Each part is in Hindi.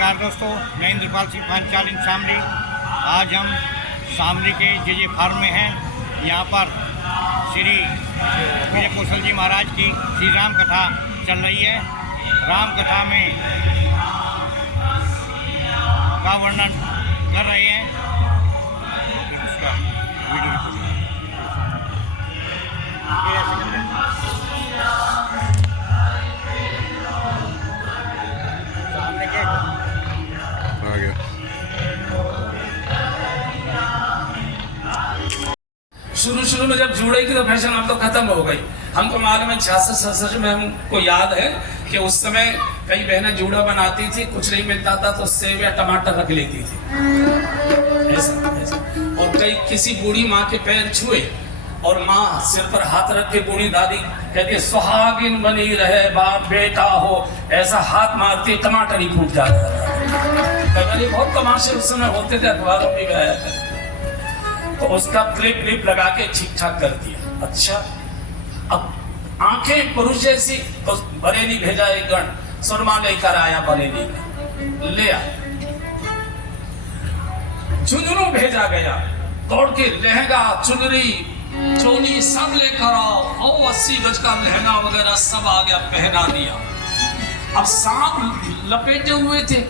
नमस्कार दोस्तों, मैं इंद्रपाल सिंह पांचाली शामली। आज हम शामली के जे फार्म में हैं। यहाँ पर श्री विजय कौशल जी महाराज की श्री राम कथा चल रही है। राम कथा में का वर्णन कर रहे हैं। उसका वीडियो शुरू में जब जुड़े की तो फैशन अब तो खत्म हो गई। हमको मालूम है 66-67 में हमको याद है कि उस समय कई बहनें जूड़ा बनाती थी, कुछ नहीं मिलता था तो सेब या टमाटर रख लेती थी ऐसा। और कई किसी बूढ़ी माँ के पैर छुए और माँ सिर पर हाथ रख के बूढ़ी दादी कहती है सुहागिन बनी रहे बाप बेटा हो, ऐसा हाथ मारती टमाटर ही फूट जाता था। बहुत तमाशे उस समय होते थे, अखबारों में आया था। तो उसका क्लिप लगा के ठीक ठाक कर दिया। अच्छा, अब आंखें पुरुष जैसी तो बरेली भेजा एक गण, सुरमा लेकर आया बरेली में, ले आ। झुंझुनू भेजा गया, दौड़ के लहंगा चुनरी चोली सब लेकर आओ। 80 गज का लहंगा वगैरह सब आ गया, पहना दिया। अब सांप लपेटे हुए थे,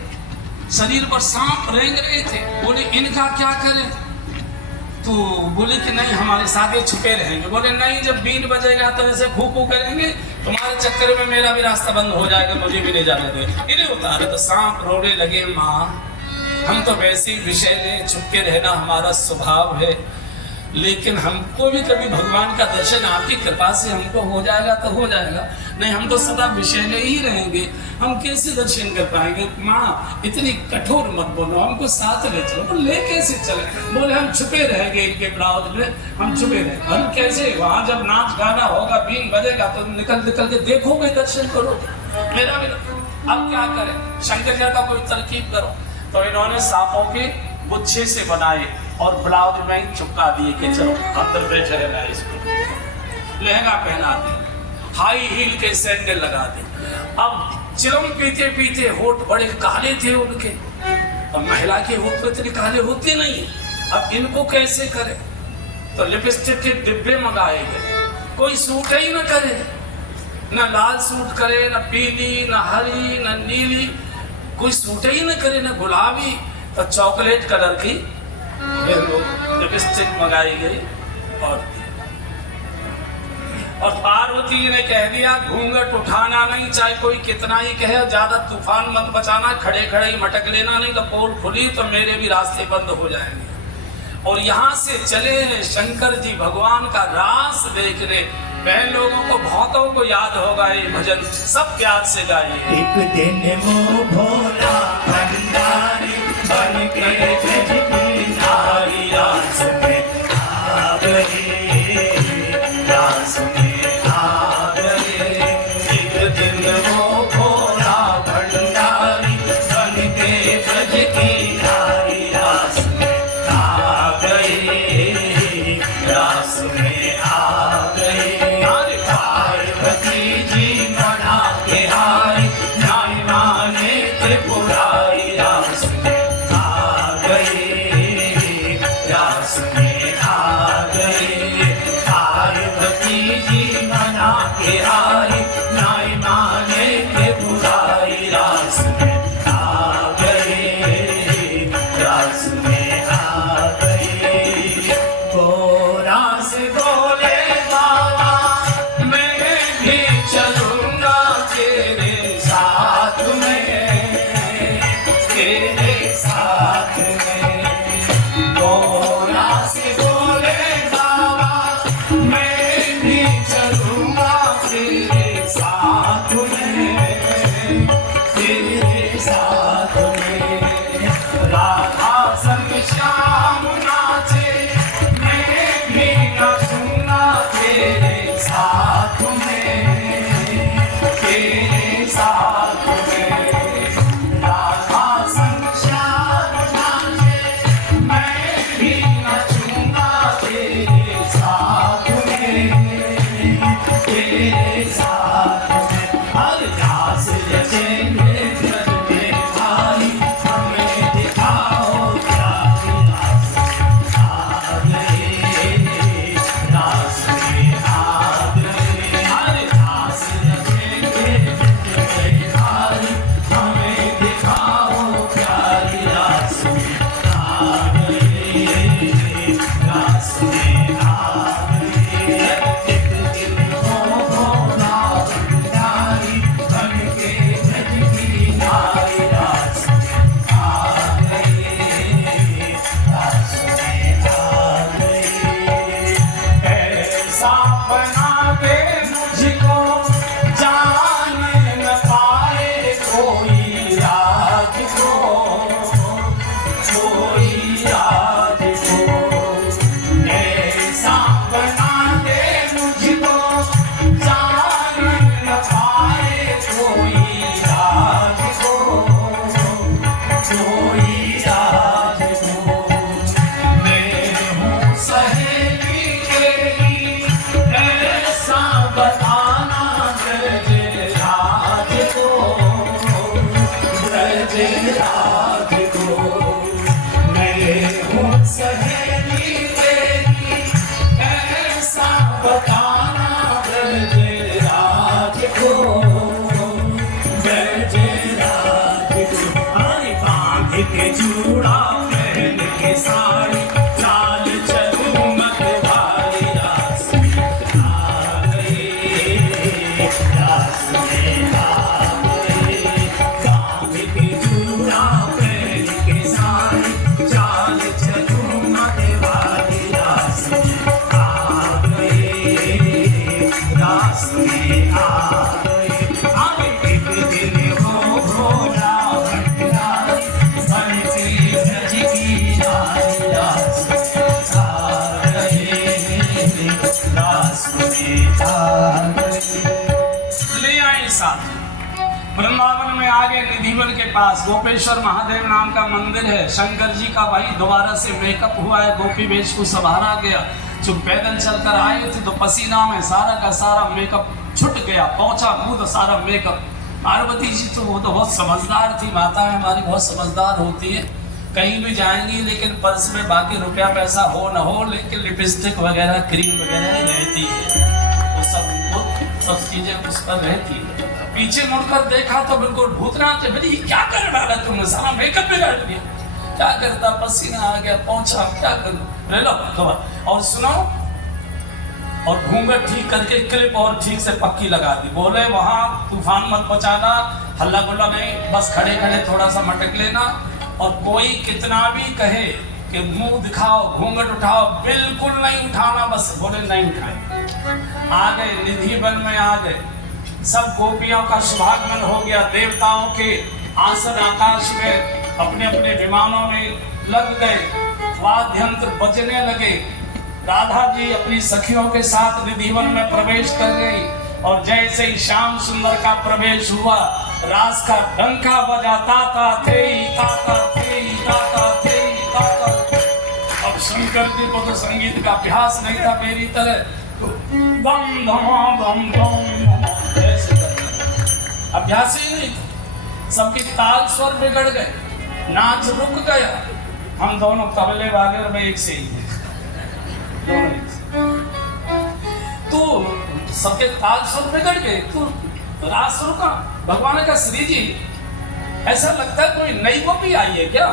शरीर पर सांप रेंग रहे थे। बोले इनका क्या करें? तो बोले कि नहीं हमारे साथ ये छुपे रहेंगे। बोले नहीं, जब बीन बजेगा तो ऐसे फू करेंगे, तुम्हारे चक्कर में मेरा भी रास्ता बंद हो जाएगा, मुझे भी नहीं जाने दे। इन्हें उतारे तो सांप रोने लगे, माँ हम तो वैसे विषय ले छुपके रहना हमारा स्वभाव है, लेकिन हमको भी कभी भगवान का दर्शन आपकी कृपा से हमको हो जाएगा तो हो जाएगा, नहीं हम तो सदा विषय ही रहेंगे, हम कैसे दर्शन कर पाएंगे? माँ इतनी कठोर मत बोलो, हमको साथ ले चलो। ले कैसे चले? बोले हम छुपे रहेंगे इनके ब्लाउज में, हम छुपे रहेंगे। हम कैसे? वहाँ जब नाच गाना होगा, बीन बजेगा तो निकल के देखोगे, दर्शन करो मेरा भी। अब क्या करें? शंकर जी का कोई तरकीब करो। तो इन्होंने सांपों के गुच्छे से बनाए और ब्लाउज में चिपका दिए कि चलो अंदर बैठे रहना। इसको लहंगा पहना दे, हाई हील के सैंडल लगा दे। अब चिलम पीते पीते होठ बड़े काले थे उनके, तो महिला के होठ तो इतने काले होते नहीं। अब इनको कैसे करे? तो लिपस्टिक के डिब्बे मंगाए गए, कोई सूट ही न करे, न लाल सूट करे, न पीली, न हरी, न नीली, कोई सूट ही न करे, न गुलाबी। तो चॉकलेट कलर की लिपस्टिक मंगाई गई और पार्वती ने कह दिया घूंघट उठाना नहीं, चाहे कोई कितना ही कहे, ज्यादा तूफान मत बचाना, खड़े खड़े ही मटक लेना, नहीं तो पोल खुली तो मेरे भी रास्ते बंद हो जाएंगे। और यहाँ से चले शंकर जी भगवान का रास देखने। बहन लोगों को बहुतों को याद होगा ये भजन, सब प्यार से गाइए। एक दिन वो भोला भंडारी बन के नारी रास में आ गए, रास में आ गए। एक दिन वो भोला भंडारी बन के ब्रज की नारी रास में आ गए, रास में आ गए। पार्वती जी बना के आई, नाई माने त्रिपुरारी रास में आ गए, वृंदावन में आ गए निधिवन के पास। गोपेश्वर महादेव नाम का मंदिर है। शंकर जी का वही दोबारा से मेकअप हुआ है, गोपी वेश को संवारा गया। जो पैदल चलकर आए थे तो पसीना में सारा का सारा मेकअप छूट गया, पहुंचा मुंह तो सारा मेकअप। पार्वती जी तो वो तो बहुत समझदार थी, माता हमारी बहुत समझदार होती है। कहीं भी जाएंगी लेकिन पर्स में बाकी रुपया पैसा हो न हो, लेकिन लिपस्टिक वगैरह क्रीम वगैरह रहती है, वो सब चीजें उस पर रहती है। पीछे मुड़कर देखा तो बिल्कुल भूतनाथ है, भाई क्या कर डाला तुमने, सारा मेकअप बिगाड़ दिया। क्या करता, पसीना आ गया, पहुंचा, क्या करूं, ले लो खबर और सुनो। और घूंघट ठीक करके क्लिप और ठीक से पक्की लगा दी। बोले वहां तूफान मत पहुंचाना, हल्ला गुल्ला नहीं, बस खड़े खड़े थोड़ा सा मटक लेना। और कोई कितना भी कहे कि मुंह दिखाओ, घूंघट उठाओ, बिल्कुल नहीं उठाना, बस बोले नहीं उठाए। आ गए निधिवन में, आ गए, सब गोपियों का शुभागमन हो गया। देवताओं के आसन आकाश में अपने अपने विमानों में लग गए, वाद्य यंत्र बजने लगे। राधा जी अपनी सखियों के साथ निधिवन में प्रवेश कर गई। और जैसे ही श्याम सुंदर का प्रवेश हुआ, रास का डंका बजाता था, थे ताता थे ताता थे ताता। अब शंकर जी को तो संगीत का अभ्यास नहीं था मेरी तरह, तो बम धमा बम बम ऐसे अभ्यास ही नहीं था। सबके ताल स्वर बिगड़ गए, नाच रुक गया। हम दोनों तबले वाले और मैं एक से ही है, दोनों एक से। तो सबके ताल स्वर बिगड़ गए, तो रास रुका। भगवान ने कहा श्री जी ऐसा लगता है कोई नई गोपी आई है क्या?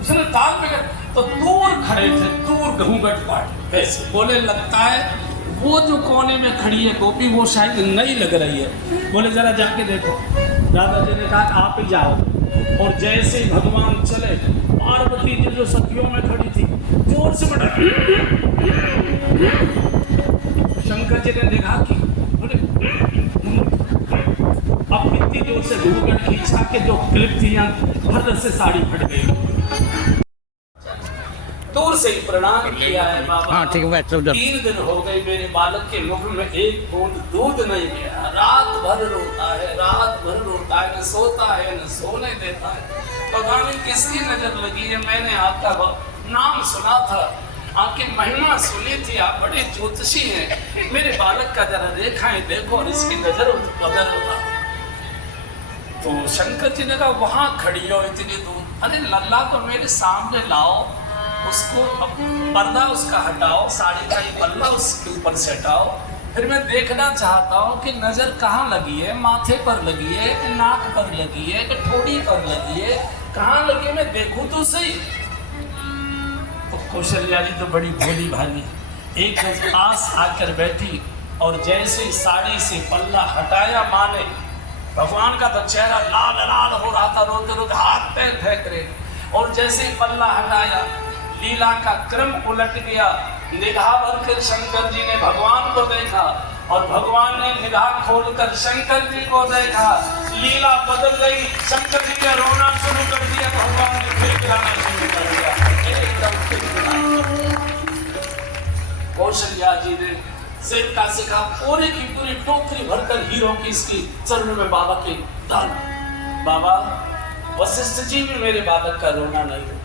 उसने ताल बिगड़, तो दूर खड़े थे, दूर घूंघट काट वैसे बोले लगता है वो जो कोने में खड़ी है गोपी वो शायद नई लग रही है। बोले जरा जाके देखो। राधा जी ने कहा आप ही जाओ। और जैसे ही भगवान चले, पार्वती जी जो सखियों में खड़ी थी जोर से मटक, शंकर जी ने देखा कि बोले अब इतनी जोर से घूंघट खींचा के जो क्लिप थी यहाँ हर से साड़ी फट गई। दूर से ही प्रणाम किया है बाबा। हाँ ठीक है। 3 दिन हो गए मेरे बालक के मुख में एक बूंद दूध नहीं गया। रात भर रोता है, रात भर रोता है, न सोता है न सोने देता है। पता नहीं किसकी नजर लगी है। मैंने आपका नाम सुना था, आपकी महिमा सुनी थी, आप बड़े ज्योतिषी हैं। मेरे बालक का जरा रेखाएं देखो और इसकी नजर बदल होता। तो शंकर जी ने कहा वहां खड़ी हो इतनी दूर, अरे लल्ला को मेरे सामने लाओ, उसको पर्दा उसका हटाओ, साड़ी का ये पल्ला उसके ऊपर से हटाओ। फिर मैं देखना चाहता हूँ कि नजर कहाँ लगी है, माथे पर लगी है कि नाक पर लगी है कि ठोड़ी पर लगी है, कहाँ लगी है, मैं देखूं तो सही। तो कौशल्या जी तो बड़ी भोली भाली एक पास आकर बैठी और जैसे ही साड़ी से पल्ला हटाया माने, भगवान का तो चेहरा लाल लाल हो रहा था, रोते रोते हाथ पैर फेंक रहे। और जैसे ही पल्ला हटाया लीला का क्रम उलट गया। निगाह भरकर शंकर जी ने भगवान को देखा और भगवान ने निगाह खोलकर शंकर जी को देखा। लीला बदल गई, शंकर जी ने रोना शुरू कर दिया, भगवान ने फिर खिलाना शुरू कर दिया। एकदम कौशल्या जी ने सिर का सिखा पूरी की पूरी टोकरी भरकर हीरो की इसकी चरणों में बाबा के दान। बाबा वशिष्ठ जी भी मेरे बालक का रोना नहीं हो,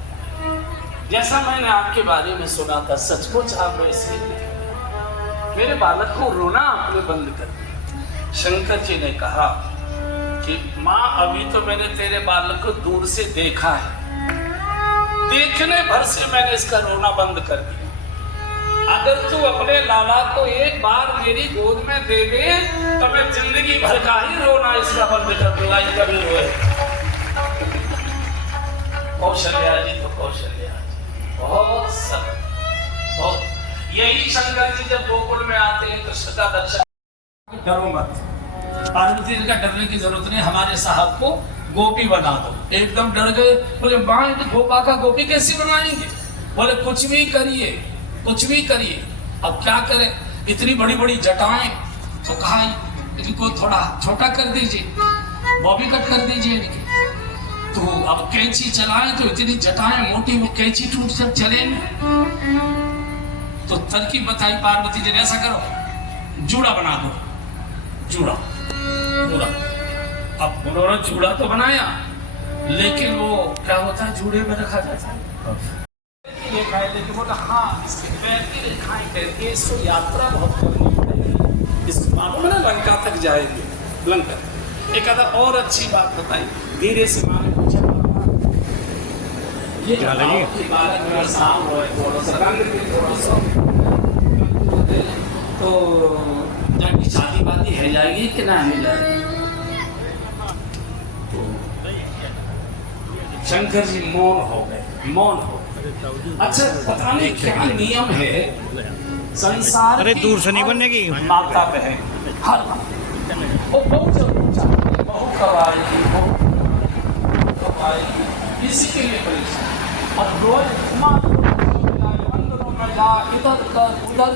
जैसा मैंने आपके बारे में सुना था सचमुच आप वैसे मेरे बालक को रोना आपने बंद कर दिया। शंकर जी ने कहा कि माँ अभी तो मैंने तेरे बालक को दूर से देखा है, देखने भर से मैंने इसका रोना बंद कर दिया। अगर तू अपने लाला को एक बार मेरी गोद में दे दे तो मैं जिंदगी भर का ही रोना इसका बंद कर दूंगा। कभी रोए कौशल्या जी तो कौशल्या बहुत सब बहुत। यही शंकर जी जब गोकुल में आते हैं कृष्ण का दर्शन, डरो मत, पार्वती जी का डरने की जरूरत नहीं, हमारे साहब को गोपी बना दो। एकदम डर गए, बोले माँ गोपा का गोपी कैसे बनाएंगे? बोले कुछ भी करिए, कुछ भी करिए। अब क्या करें, इतनी बड़ी बड़ी जटाएं, तो कहा इनको थोड़ा छोटा कर दीजिए, बॉबी कट कर दीजिए इनकी। तो अब कैंची चलाएं तो इतनी जटाएं मोटी, वो कैंची टूट जब चले तो तरकीब बताई पार्वती जी ने, ऐसा करो जूड़ा बना दो, जूड़ा जूड़ा अब उन्होंने जूड़ा तो बनाया, लेकिन वो क्या होता है, जूड़े में रखा जाता है। रेखाएं देखे बोला हाँ, इसके पैर की रेखाएं करके इसको यात्रा बहुत करनी पड़ेगी, इस मालूम है ना लंका तक जाएंगे, लंका। एक आधा और अच्छी बात बताई, धीरे से माने पूछा ये जो बालक मेरा शाम हो थोड़ा सा रंग भी थोड़ा सा, तो जाके शादी वादी है जाएगी कि ना है जाएगी। शंकर जी मौन हो गए, मौन हो गए। अच्छा पता नहीं क्या नियम है संसार, अरे दूर से नहीं बनने की माता बहन हर वो बहुत जरूर बहू कब आएगी, बहू कब आएगी, इसी के लिए परेशान। और रोज मंदिरों में जा, इधर उधर